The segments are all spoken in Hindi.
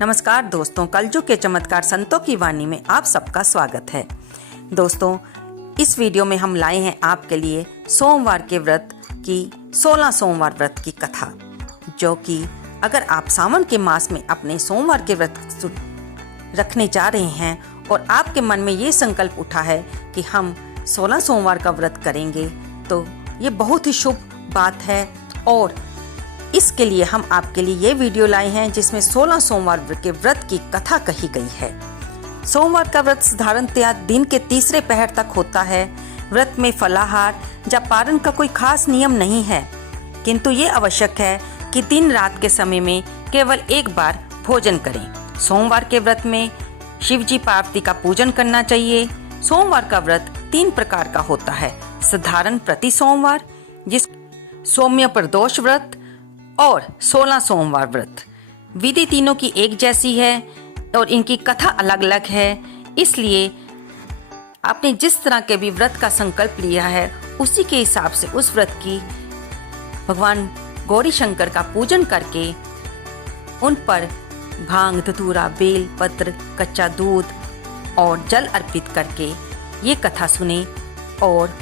नमस्कार दोस्तों, कलयुग के चमत्कार संतों की वाणी में आप सबका स्वागत है। दोस्तों, इस वीडियो में हम लाए हैं आपके लिए सोमवार के व्रत की 16 सोमवार व्रत की कथा, जो कि अगर आप सावन के मास में अपने सोमवार के व्रत रखने जा रहे हैं और आपके मन में ये संकल्प उठा है कि हम 16 सोमवार का व्रत करेंगे, तो ये बहुत ही शुभ बात है। और इसके लिए हम आपके लिए ये वीडियो लाए हैं जिसमें 16 सोमवार के व्रत की कथा कही गई है। सोमवार का व्रत साधारणतया दिन के तीसरे पहर तक होता है। व्रत में फलाहार या पारण का कोई खास नियम नहीं है, किंतु ये आवश्यक है कि दिन रात के समय में केवल एक बार भोजन करें। सोमवार के व्रत में शिव जी पार्वती का पूजन करना चाहिए। सोमवार का व्रत 3 प्रकार का होता है: साधारण प्रति सोमवार, जिस सौम्य प्रदोष व्रत और 16 सोमवार व्रत। विधि तीनों की एक जैसी है और इनकी कथा अलग अलग है, इसलिए आपने जिस तरह के भी व्रत का संकल्प लिया है उसी के हिसाब से उस व्रत की भगवान गौरी शंकर का पूजन करके उन पर भांग, धतूरा, बेल पत्र, कच्चा दूध और जल अर्पित करके ये कथा सुने और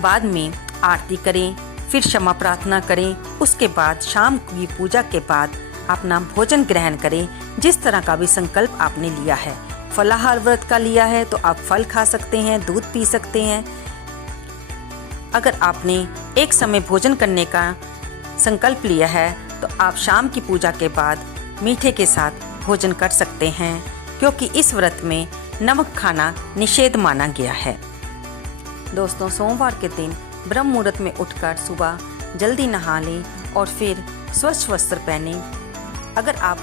बाद में आरती करें, फिर क्षमा प्रार्थना करें। उसके बाद शाम की पूजा के बाद अपना भोजन ग्रहण करें, जिस तरह का भी संकल्प आपने लिया है। फलाहार व्रत का लिया है तो आप फल खा सकते हैं, दूध पी सकते हैं। अगर आपने एक समय भोजन करने का संकल्प लिया है तो आप शाम की पूजा के बाद मीठे के साथ भोजन कर सकते हैं, क्योंकि इस व्रत में नमक खाना निषेध माना गया है। दोस्तों, सोमवार के दिन ब्रह्म मुहूर्त में उठकर सुबह जल्दी नहा लें और फिर स्वच्छ वस्त्र पहने। अगर आप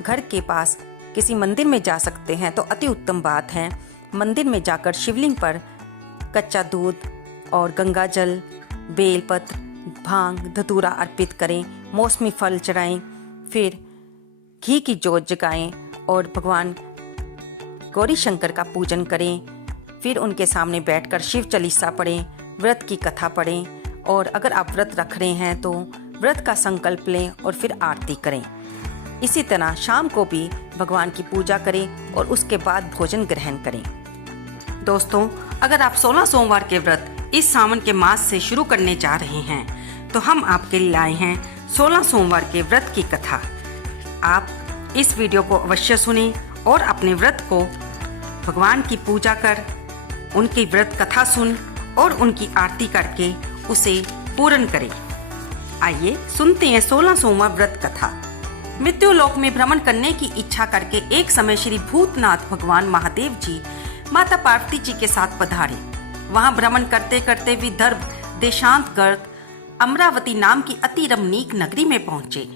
घर के पास किसी मंदिर में जा सकते हैं तो अति उत्तम बात है। मंदिर में जाकर शिवलिंग पर कच्चा दूध और गंगा जल, बेलपत्र, भांग, धतूरा अर्पित करें, मौसमी फल चढ़ाएं, फिर घी की जोत जगाएं और भगवान गौरी शंकर का पूजन करें। फिर उनके सामने बैठकर शिव चालीसा पढ़ें, व्रत की कथा पढ़ें और अगर आप व्रत रख रहे हैं तो व्रत का संकल्प लें और फिर आरती करें। इसी तरह शाम को भी भगवान की पूजा करें और उसके बाद भोजन ग्रहण करें। दोस्तों, अगर आप 16 सोमवार के व्रत इस सावन के मास से शुरू करने जा रहे हैं तो हम आपके लिए लाए हैं 16 सोमवार के व्रत की कथा। आप इस वीडियो को अवश्य सुनें और अपने व्रत को भगवान की पूजा कर, उनकी व्रत कथा सुन और उनकी आरती करके उसे पूर्ण करें। आइए सुनते हैं 16 सोमवार व्रत कथा। मृत्यु लोक में भ्रमण करने की इच्छा करके एक समय श्री भूतनाथ भगवान महादेव जी माता पार्वती जी के साथ पधारे। वहां भ्रमण करते करते विदर्भ देशांतर्गत अमरावती नाम की अति रमणीक नगरी में पहुंचे।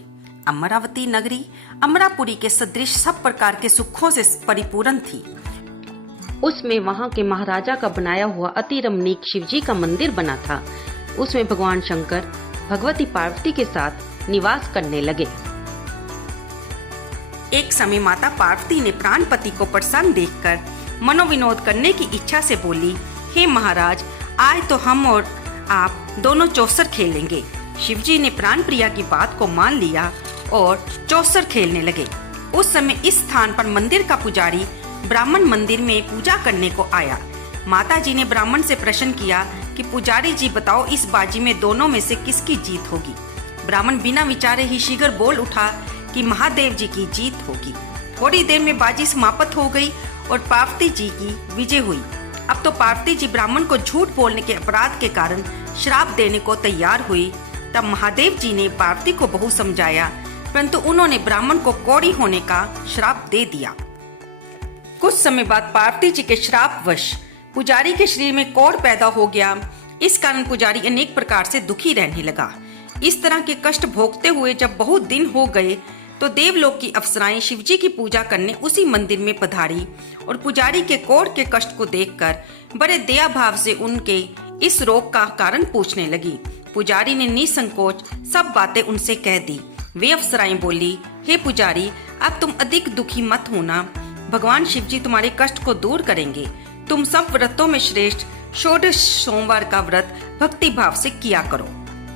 अमरावती नगरी अमरापुरी के सदृश सब प्रकार के सुखों से परिपूर्ण थी। उसमें वहां के महाराजा का बनाया हुआ अति रमणीक शिवजी का मंदिर बना था। उसमें भगवान शंकर भगवती पार्वती के साथ निवास करने लगे। एक समय माता पार्वती ने प्राणपति को प्रसन्न देखकर मनोविनोद करने की इच्छा से बोली, हे महाराज, आज तो हम और आप दोनों चौसर खेलेंगे। शिवजी ने प्राण प्रिया की बात को मान लिया और चौसर खेलने लगे। उस समय इस स्थान पर मंदिर का पुजारी ब्राह्मण मंदिर में पूजा करने को आया। माता जी ने ब्राह्मण से प्रश्न किया कि पुजारी जी बताओ, इस बाजी में दोनों में से किसकी जीत होगी। ब्राह्मण बिना विचारे ही शीघ्र बोल उठा कि महादेव जी की जीत होगी। थोड़ी देर में बाजी समाप्त हो गई और पार्वती जी की विजय हुई। अब तो पार्वती जी ब्राह्मण को झूठ बोलने के अपराध के कारण श्राप देने को तैयार हुई। तब महादेव जी ने पार्वती को बहुत समझाया, परंतु उन्होंने ब्राह्मण को कौड़ी होने का श्राप दे दिया। कुछ समय बाद पार्वती जी के श्रापवश पुजारी के शरीर में कोढ़ पैदा हो गया। इस कारण पुजारी अनेक प्रकार से दुखी रहने लगा। इस तरह के कष्ट भोगते हुए जब बहुत दिन हो गए तो देवलोक की अप्सराएं शिवजी की पूजा करने उसी मंदिर में पधारी और पुजारी के कोढ़ के कष्ट को देखकर बड़े दया भाव से उनके इस रोग का कारण पूछने लगी। पुजारी ने निसंकोच सब बातें उनसे कह दी। वे अप्सराएं बोली, हे पुजारी, अब तुम अधिक दुखी मत होना, भगवान शिवजी तुम्हारे कष्ट को दूर करेंगे। तुम सब व्रतों में श्रेष्ठ 16 सोमवार का व्रत भक्ति भाव से किया करो।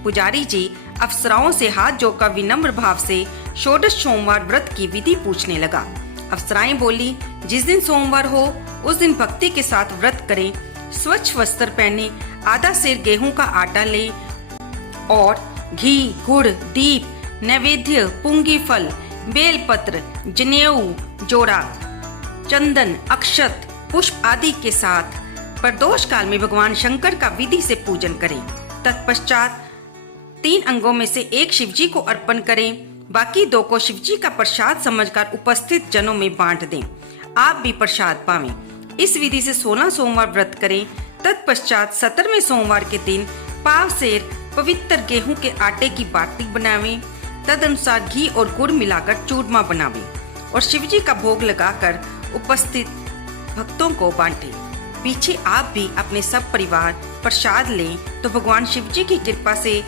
पुजारी जी अप्सराओं से हाथ जोड़कर विनम्र भाव से षोडश सोमवार व्रत की विधि पूछने लगा। अप्सराएं बोली, जिस दिन सोमवार हो उस दिन भक्ति के साथ व्रत करें, स्वच्छ वस्त्र पहने, आधा सेर गेहूं का आटा ले और घी, गुड़, दीप, नैवेद्य, पुंगी फल, बेलपत्र, जनेऊ, जोड़ा, चंदन, अक्षत, पुष्प आदि के साथ प्रदोष काल में भगवान शंकर का विधि से पूजन करें। तत्पश्चात 3 अंगों में से एक शिवजी को अर्पण करें, बाकी 2 को शिवजी का प्रसाद समझकर उपस्थित जनों में बांट दें। आप भी प्रसाद पावें। इस विधि से 16 सोमवार व्रत करें। तत्पश्चात 17वें सोमवार के दिन पाव सेर पवित्र गेहूं के आटे की बाटी बनावें। तद अनुसार घी और गुड़ मिलाकर चूरमा बनावें और शिवजी का भोग लगाकर उपस्थित भक्तों को बांटें। पीछे आप भी अपने सब परिवार प्रसाद लें तो भगवान शिवजी की कृपा से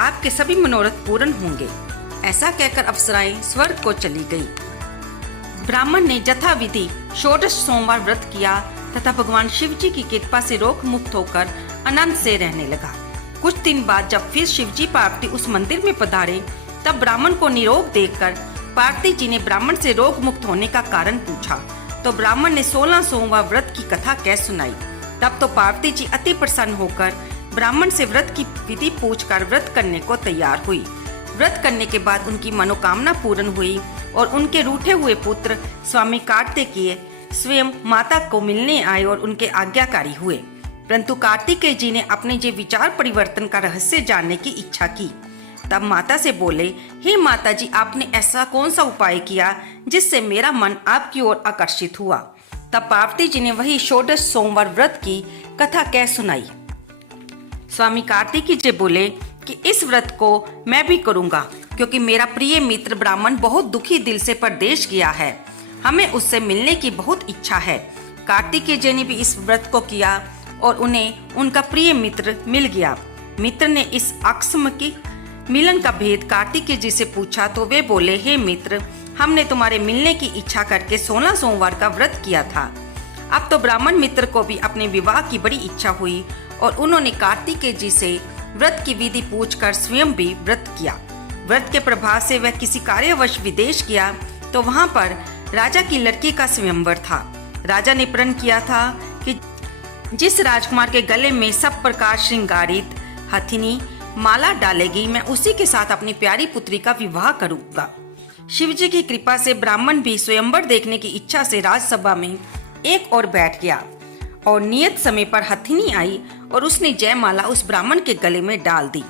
आपके सभी मनोरथ पूर्ण होंगे। ऐसा कहकर अप्सराएं स्वर्ग को चली गई। ब्राह्मण ने यथा विधि षोडश सोमवार व्रत किया तथा भगवान शिवजी की कृपा से रोग मुक्त होकर आनंद से रहने लगा। कुछ दिन बाद जब फिर शिवजी पार्वती उस मंदिर में पधारे तब ब्राह्मण को निरोग देखकर पार्वती जी ने ब्राह्मण से रोग मुक्त होने का कारण पूछा तो ब्राह्मण ने 16 सोमवार व्रत की कथा कह सुनाई। तब तो पार्वती जी अति प्रसन्न होकर ब्राह्मण से व्रत की विधि पूछकर व्रत करने को तैयार हुई। व्रत करने के बाद उनकी मनोकामना पूर्ण हुई और उनके रूठे हुए पुत्र स्वामी कार्तिकेय स्वयं माता को मिलने आए और उनके आज्ञाकारी हुए। परंतु कार्तिकेय जी ने अपने जे विचार परिवर्तन का रहस्य जानने की इच्छा की। तब माता से बोले, हे माता जी, आपने ऐसा कौन सा उपाय किया जिससे मेरा मन आपकी ओर आकर्षित हुआ। तब पार्वती जी ने वही षोडश सोमवार व्रत की कथा कह सुनाई। स्वामी कार्तिकेय जी बोले कि इस व्रत को मैं भी करूंगा क्योंकि मेरा प्रिय मित्र ब्राह्मण बहुत दुखी दिल से परदेश गया है, हमें उससे मिलने की बहुत इच्छा है। कार्तिकेय जी ने भी इस व्रत को किया और उन्हें उनका प्रिय मित्र मिल गया। मित्र ने इस आकस्मिक मिलन का भेद कार्तिकेय जी से पूछा तो वे बोले, हे मित्र, हमने तुम्हारे मिलने की इच्छा करके 16 सोमवार का व्रत किया था। अब तो ब्राह्मण मित्र को भी अपने विवाह की बड़ी इच्छा हुई और उन्होंने कार्तिकेय जी से व्रत की विधि पूछकर स्वयं भी व्रत किया। व्रत के प्रभाव से वह किसी कार्यवश विदेश गया तो वहां पर राजा की लड़की का स्वयंवर था। राजा ने प्रण किया था कि जिस राजकुमार के गले में सब प्रकार श्रृंगारित हथिनी माला डालेगी, मैं उसी के साथ अपनी प्यारी पुत्री का विवाह करूंगा। शिवजी की कृपा से ब्राह्मण भी स्वयंवर देखने की इच्छा से राजसभा में एक ओर बैठ गया और नियत समय पर हथिनी आई और उसने जयमाला उस ब्राह्मण के गले में डाल दी।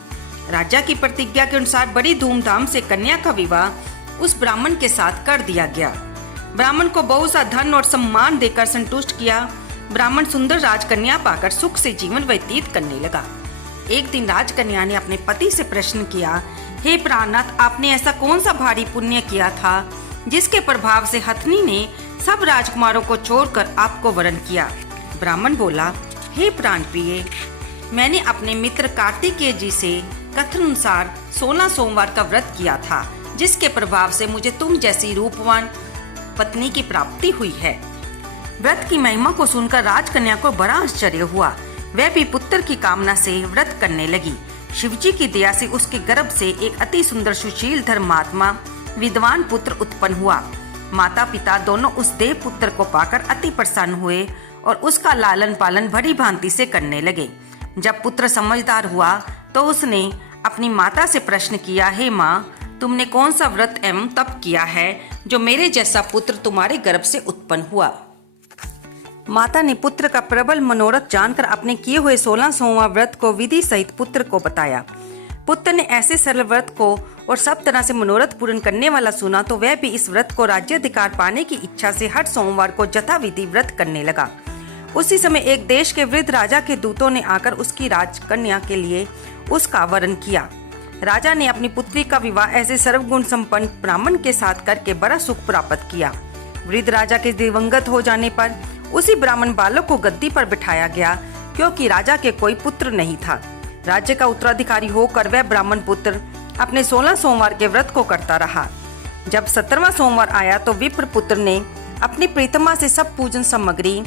राजा की प्रतिज्ञा के अनुसार बड़ी धूमधाम से कन्या का विवाह उस ब्राह्मण के साथ कर दिया गया। ब्राह्मण को बहुत सा धन और सम्मान देकर संतुष्ट किया। ब्राह्मण सुंदर राजकन्या पाकर सुख से जीवन व्यतीत करने लगा। एक दिन राजकन्या ने अपने पति से प्रश्न किया, हे प्राणनाथ, आपने ऐसा कौन सा भारी पुण्य किया था जिसके प्रभाव से हथनी ने सब राजकुमारों को छोड़कर आपको वरण किया। ब्राह्मण बोला, हे प्राण प्रिय, मैंने अपने मित्र कार्तिकेय जी से कथनानुसार 16 सोमवार का व्रत किया था जिसके प्रभाव से मुझे तुम जैसी रूपवान पत्नी की प्राप्ति हुई है। व्रत की महिमा को सुनकर राजकन्या को बड़ा आश्चर्य हुआ। वह भी पुत्र की कामना से व्रत करने लगी। शिवजी की दया से उसके गर्भ से एक अति सुंदर सुशील धर्मात्मा विद्वान पुत्र उत्पन्न हुआ। माता पिता दोनों उस देव पुत्र को पाकर अति प्रसन्न हुए और उसका लालन पालन बड़ी भांति से करने लगे। जब पुत्र समझदार हुआ तो उसने अपनी माता से प्रश्न किया, हे माँ, तुमने कौन सा व्रत एवं तप किया है जो मेरे जैसा पुत्र तुम्हारे गर्भ से उत्पन्न हुआ। माता ने पुत्र का प्रबल मनोरथ जानकर अपने किए हुए 16 सोमवार व्रत को विधि सहित पुत्र को बताया। पुत्र ने ऐसे सरल व्रत को और सब तरह से मनोरथ पूर्ण करने वाला सुना तो वह भी इस व्रत को राज्याधिकार पाने की इच्छा से हर सोमवार को यथाविधि व्रत करने लगा। उसी समय एक देश के वृद्ध राजा के दूतों ने आकर उसकी राजकन्या के लिए उसका वरण किया। राजा ने अपनी पुत्री का विवाह ऐसे सर्वगुण संपन्न ब्राह्मण के साथ करके बड़ा सुख प्राप्त किया। वृद्ध राजा के दिवंगत हो जाने पर उसी ब्राह्मण बालक को गद्दी पर बिठाया गया क्योंकि राजा के कोई पुत्र नहीं था। राज्य का उत्तराधिकारी होकर वह ब्राह्मण पुत्र अपने 16 सोमवार के व्रत को करता रहा। जब 17वां सोमवार आया तो विप्र पुत्र ने अपनी प्रीतमा से सब पूजन सामग्री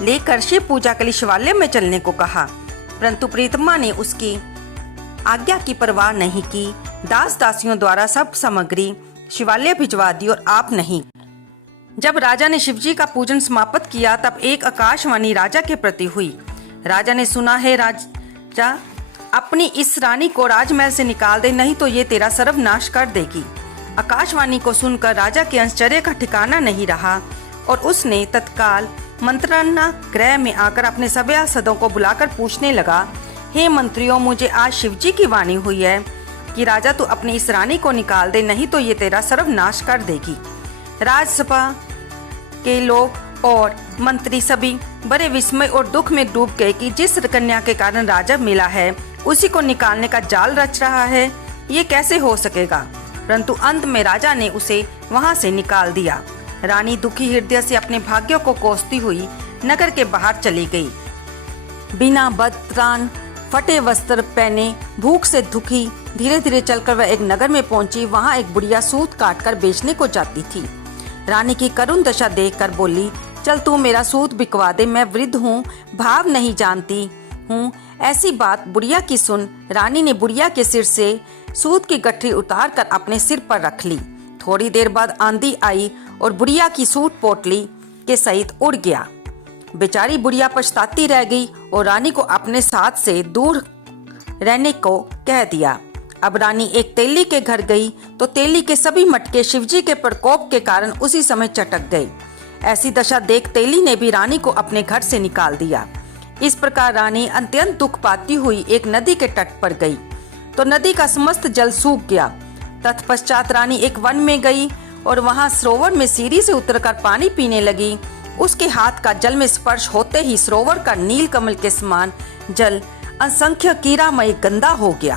लेकर शिव पूजा के लिए शिवालय में चलने को कहा, परंतु प्रीतमा ने उसकी आज्ञा की परवाह नहीं की, दास दासियों द्वारा सब सामग्री शिवालय भिजवा दी और आप नहीं। जब राजा ने शिवजी का पूजन समाप्त किया तब एक आकाशवाणी राजा के प्रति हुई। राजा ने सुना है राजा, अपनी इस रानी को राजमहल से निकाल दे, नहीं तो ये तेरा सर्वनाश कर देगी। आकाशवाणी को सुनकर राजा के आश्चर्य का ठिकाना नहीं रहा और उसने तत्काल मंत्रणा गृह में आकर अपने सभासदों को बुलाकर पूछने लगा, हे मंत्रियों, मुझे आज शिवजी की वाणी हुई है कि राजा तू अपनी इस रानी को निकाल दे, नहीं तो ये तेरा सर्वनाश कर देगी। राजसभा के लोग और मंत्री सभी बड़े विस्मय और दुख में डूब गए कि जिस कन्या के कारण राजा मिला है उसी को निकालने का जाल रच रहा है, ये कैसे हो सकेगा। परंतु अंत में राजा ने उसे वहां से निकाल दिया। रानी दुखी हृदय से अपने भाग्यों को कोसती हुई नगर के बाहर चली गई। बिना बत्रान, फटे वस्त्र पहने, भूख से दुखी धीरे धीरे चलकर वह एक नगर में पहुंची। वहां एक बुढ़िया सूत काटकर बेचने को जाती थी। रानी की करुण दशा देखकर बोली, चल तू मेरा सूत बिकवा दे, मैं वृद्ध हूँ, भाव नहीं जानती हूँ। ऐसी बात बुढ़िया की सुन रानी ने बुढ़िया के सिर से सूत की गठरी उतार कर अपने सिर पर रख ली। थोड़ी देर बाद आंधी आई और बुढ़िया की सूट पोटली के सहित उड़ गया। बेचारी बुढ़िया पछताती रह गई और रानी को अपने साथ से दूर रहने को कह दिया। अब रानी एक तेली के घर गई तो तेली के सभी मटके शिवजी के प्रकोप के कारण उसी समय चटक गए। ऐसी दशा देख तेली ने भी रानी को अपने घर से निकाल दिया। इस प्रकार रानी अत्यंत दुख पाती हुई एक नदी के तट पर गई तो नदी का समस्त जल सूख गया। तत्पश्चात रानी एक वन में गई और वहां सरोवर में सीढ़ी से उतरकर पानी पीने लगी। उसके हाथ का जल में स्पर्श होते ही सरोवर का नील कमल के समान जल असंख्य कीड़ामय गंदा हो गया।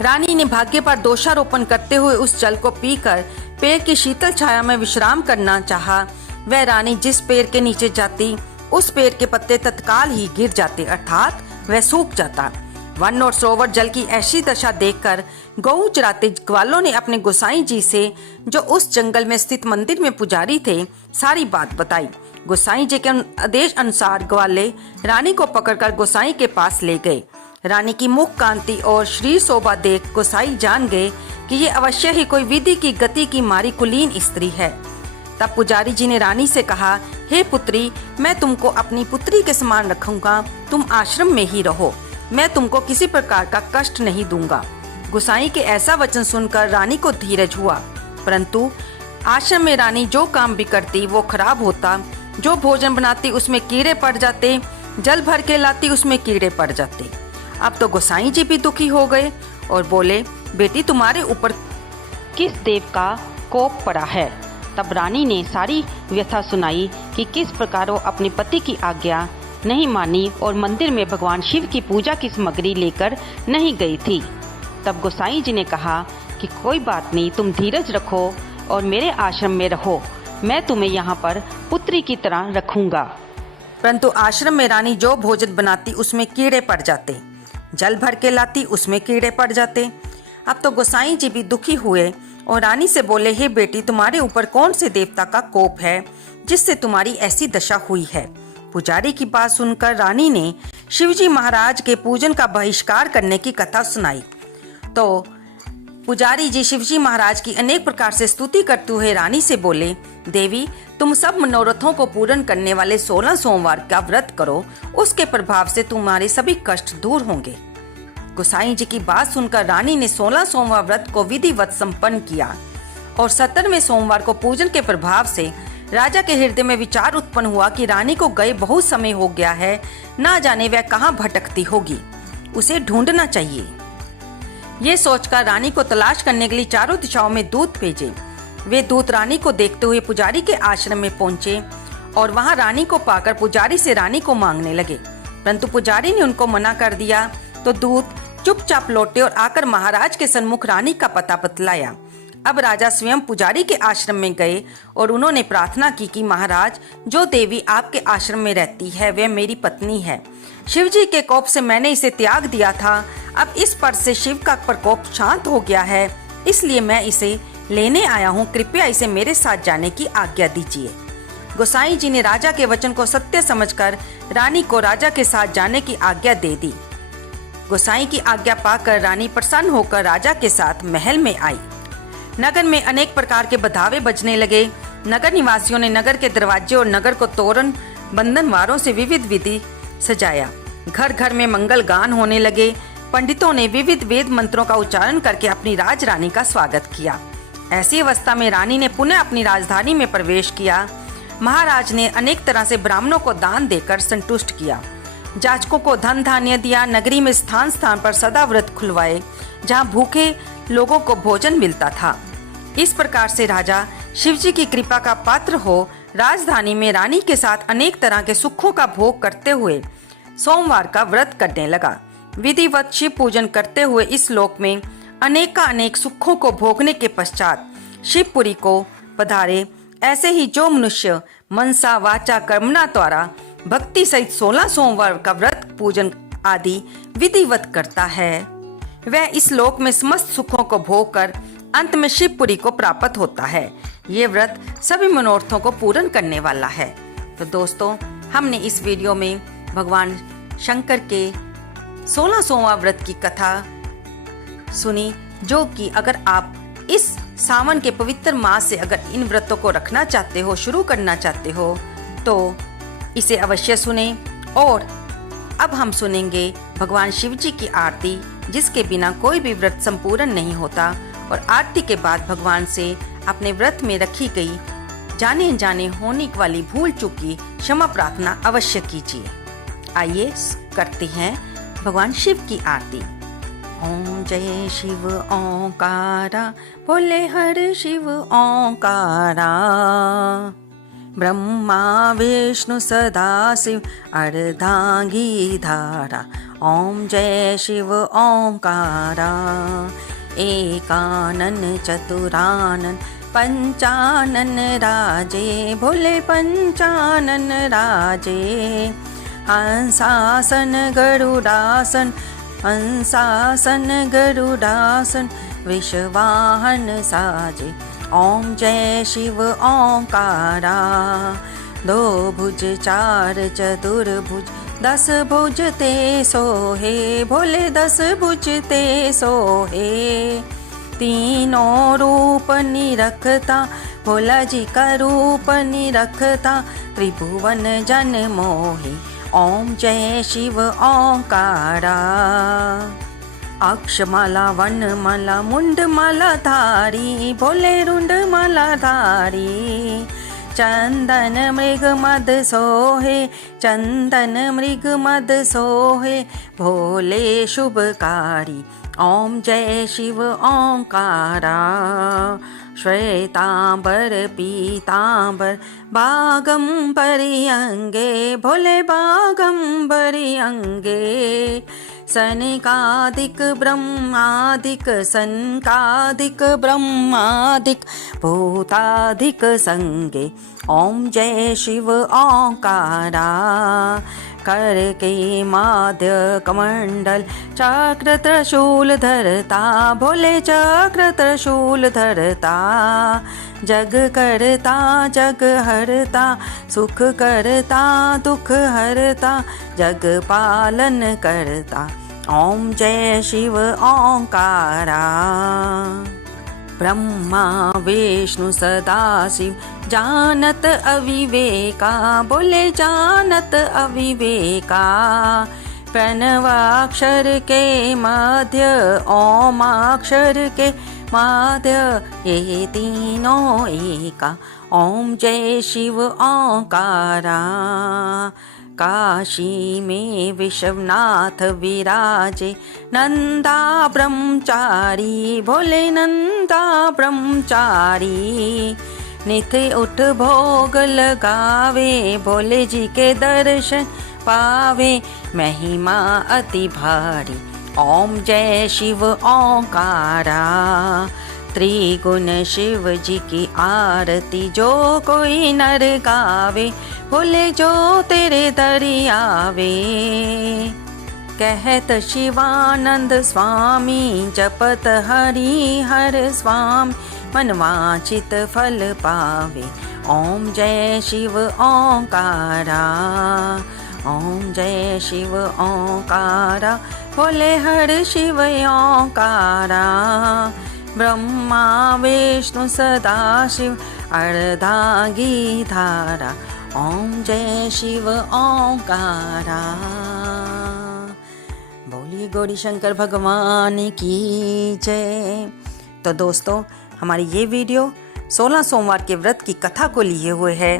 रानी ने भाग्य पर दोषारोपण करते हुए उस जल को पीकर पेड़ की शीतल छाया में विश्राम करना चाहा। वह रानी जिस पेड़ के नीचे जाती उस पेड़ के पत्ते तत्काल ही गिर जाते, अर्थात वह सूख जाता। वन और सरोवर जल की ऐसी दशा देखकर गऊ चराते ग्वालों ने अपने गोसाई जी से, जो उस जंगल में स्थित मंदिर में पुजारी थे, सारी बात बताई। गोसाई जी के आदेश अनुसार ग्वाले रानी को पकड़कर गोसाई के पास ले गए। रानी की मुख कांति और शरीर शोभा देख गोसाई जान गए कि ये अवश्य ही कोई विधि की गति की मारी कुलीन स्त्री है। तब पुजारी जी ने रानी से कहा, हे पुत्री, मैं तुमको अपनी पुत्री के समान रखूंगा, तुम आश्रम में ही रहो, मैं तुमको किसी प्रकार का कष्ट नहीं दूंगा। गोसाई के ऐसा वचन सुनकर रानी को धीरज हुआ, परंतु आश्रम में रानी जो काम भी करती वो खराब होता। जो भोजन बनाती उसमें कीड़े पड़ जाते, जल भर के लाती उसमें कीड़े पड़ जाते। अब तो गोसाई जी भी दुखी हो गए और बोले, बेटी तुम्हारे ऊपर किस देव का कोप पड़ा है। तब रानी ने सारी व्यथा सुनाई कि किस प्रकार वो अपने पति की आज्ञा नहीं मानी और मंदिर में भगवान शिव की पूजा की सामग्री लेकर नहीं गई थी। तब गोसाई जी ने कहा कि कोई बात नहीं, तुम धीरज रखो और मेरे आश्रम में रहो, मैं तुम्हें यहाँ पर पुत्री की तरह रखूंगा। परंतु आश्रम में रानी जो भोजन बनाती उसमें कीड़े पड़ जाते, जल भर के लाती उसमें कीड़े पड़ जाते। अब तो गोसाई जी भी दुखी हुए और रानी से बोले, हे बेटी, तुम्हारे ऊपर कौन से देवता का कोप है जिससे तुम्हारी ऐसी दशा हुई है। पुजारी की बात सुनकर रानी ने शिवजी महाराज के पूजन का बहिष्कार करने की कथा सुनाई। तो पुजारी जी शिवजी महाराज की अनेक प्रकार से स्तुति करते हुए रानी से बोले, देवी, तुम सब मनोरथों को पूर्ण करने वाले 16 सोमवार का व्रत करो, उसके प्रभाव से तुम्हारे सभी कष्ट दूर होंगे। गोसाई जी की बात सुनकर रानी ने 16 सोमवार व्रत को विधिवत संपन्न किया और 17वें सोमवार को पूजन के प्रभाव से राजा के हृदय में विचार उत्पन्न हुआ कि रानी को गए बहुत समय हो गया है, ना जाने वह कहाँ भटकती होगी, उसे ढूंढना चाहिए। ये सोचकर रानी को तलाश करने के लिए चारों दिशाओं में दूत भेजे। वे दूत रानी को देखते हुए पुजारी के आश्रम में पहुंचे और वहां रानी को पाकर पुजारी से रानी को मांगने लगे, परंतु पुजारी ने उनको मना कर दिया। तो दूत चुपचाप लौटे और आकर महाराज के सन्मुख रानी का पता बतलाया। अब राजा स्वयं पुजारी के आश्रम में गए और उन्होंने प्रार्थना की कि महाराज, जो देवी आपके आश्रम में रहती है वह मेरी पत्नी है। शिवजी के कोप से मैंने इसे त्याग दिया था, अब इस पर से शिव का प्रकोप शांत हो गया है, इसलिए मैं इसे लेने आया हूँ, कृपया इसे मेरे साथ जाने की आज्ञा दीजिए। गोसाई जी ने राजा के वचन को सत्य समझकर रानी को राजा के साथ जाने की आज्ञा दे दी। गोसाई की आज्ञा पाकर रानी प्रसन्न होकर राजा के साथ महल में आई। नगर में अनेक प्रकार के बधावे बजने लगे। नगर निवासियों ने नगर के दरवाजे और नगर को तोरण बंधनवारों से विविध विधि सजाया। घर घर में मंगल गान होने लगे। पंडितों ने विविध वेद मंत्रों का उच्चारण करके अपनी राजरानी का स्वागत किया। ऐसी अवस्था में रानी ने पुनः अपनी राजधानी में प्रवेश किया। महाराज ने अनेक तरह से ब्राह्मणों को दान देकर संतुष्ट किया। जाचकों को धन धान्य दिया। नगरी में स्थान स्थान पर सदा व्रत खुलवाए, जहाँ भूखे लोगों को भोजन मिलता था। इस प्रकार से राजा शिवजी की कृपा का पात्र हो राजधानी में रानी के साथ अनेक तरह के सुखों का भोग करते हुए सोमवार का व्रत करने लगा। विधिवत शिव पूजन करते हुए इस लोक में अनेक सुखों को भोगने के पश्चात शिवपुरी को पधारे। ऐसे ही जो मनुष्य मनसा वाचा कर्मणा द्वारा भक्ति सहित 16 सोमवार का व्रत पूजन आदि विधिवत करता है, वह इस लोक में समस्त सुखों को भोग कर अंत में शिवपुरी को प्राप्त होता है। ये व्रत सभी मनोरथों को पूर्ण करने वाला है। तो दोस्तों, हमने इस वीडियो में भगवान शंकर के 16 सोमवार व्रत की कथा सुनी, जो कि अगर आप इस सावन के पवित्र मास से अगर इन व्रतों को रखना चाहते हो, शुरू करना चाहते हो, तो इसे अवश्य सुने। और अब हम सुनेंगे भगवान शिव जी की आरती, जिसके बिना कोई भी व्रत संपूर्ण नहीं होता। और आरती के बाद भगवान से अपने व्रत में रखी गई जाने जाने होने वाली भूल चूक की क्षमा प्रार्थना अवश्य कीजिए। आइए करते हैं भगवान शिव की आरती। ओम जय शिव ओंकारा, बोले हर शिव ओंकारा। ब्रह्मा विष्णु सदा शिव अर्धांगी धारा। ओम जय शिव ओंकारा। एकानन चतुरानन पंचानन राजे, भोले पंचानन राजे। हंसासन गरुडासन, हंसासन गरुडासन, विश्ववाहन साजे। ओम जय शिव ओंकारा। दो भुज चार चतुर्भुज, 10 भुज ते सोहे, भोले 10 भुज ते सोहे। तीनों रूप निरखता, भोला जी का रूप निरखता, त्रिभुवन जन मोहि। ओम जय शिव ओंकारा। अक्षमाला वनमाला मुंडमाला धारी, भोले रुंडमाला धारी। चंदन मृग मद सोहे, चंदन मृग मद सोहे, भोले शुभकारी। ओम जय शिव ओंकारा। श्वेतांबर पीतांबर बागंबरी अंगे, भोले बागंबरी अंगे। सनकादिक ब्रह्मादिक, सनकादिक ब्रह्मादिक, भूतादिक संगे। ओम जय शिव ओंकारा। कर के माध्य कमंडल, चक्र त्रिशूल धरता, भोले चक्र त्रिशूल धरता। जग करता जग हरता, सुख करता दुख हरता, जग पालन करता। ओम जय शिव ओंकारा। ब्रह्मा विष्णु सदा शिव जानत अविवेका, बोले जानत अविवेका। प्रणवाक्षर के मध्य ओमाक्षर के मध्य, ये तीनों एका। ओम जय शिव ओंकारा। काशी में विश्वनाथ विराजे, नंदा ब्रह्मचारी, भोले नंदा ब्रह्मचारी। नित उठ भोग लगावे, भोले जी के दर्शन पावे, महिमा अति भारी। ओम जय शिव ओंकारा। त्रिगुण शिव जी की आरती जो कोई नर गावे, भोले जो तेरे दरि आवे। कहत शिवानंद स्वामी, जपत हरि हर स्वामी, मनवांचित फल पावे। ओम जय शिव ओंकारा। ओम जय शिव ओंकारा। बोले हर शिव ओंकारा, ब्रह्मा विष्णु सदाशिव अर्धांगी धारा, ओम जय शिव ओंकारा। बोलिए गौरी शंकर भगवान की जय। तो दोस्तों, हमारी ये वीडियो 16 सोमवार के व्रत की कथा को लिए हुए है।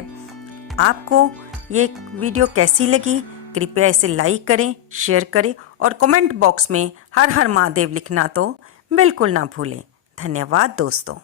आपको ये वीडियो कैसी लगी? कृपया इसे लाइक करें, शेयर करें और कमेंट बॉक्स में हर हर महादेव लिखना तो बिल्कुल ना भूलें। धन्यवाद दोस्तों।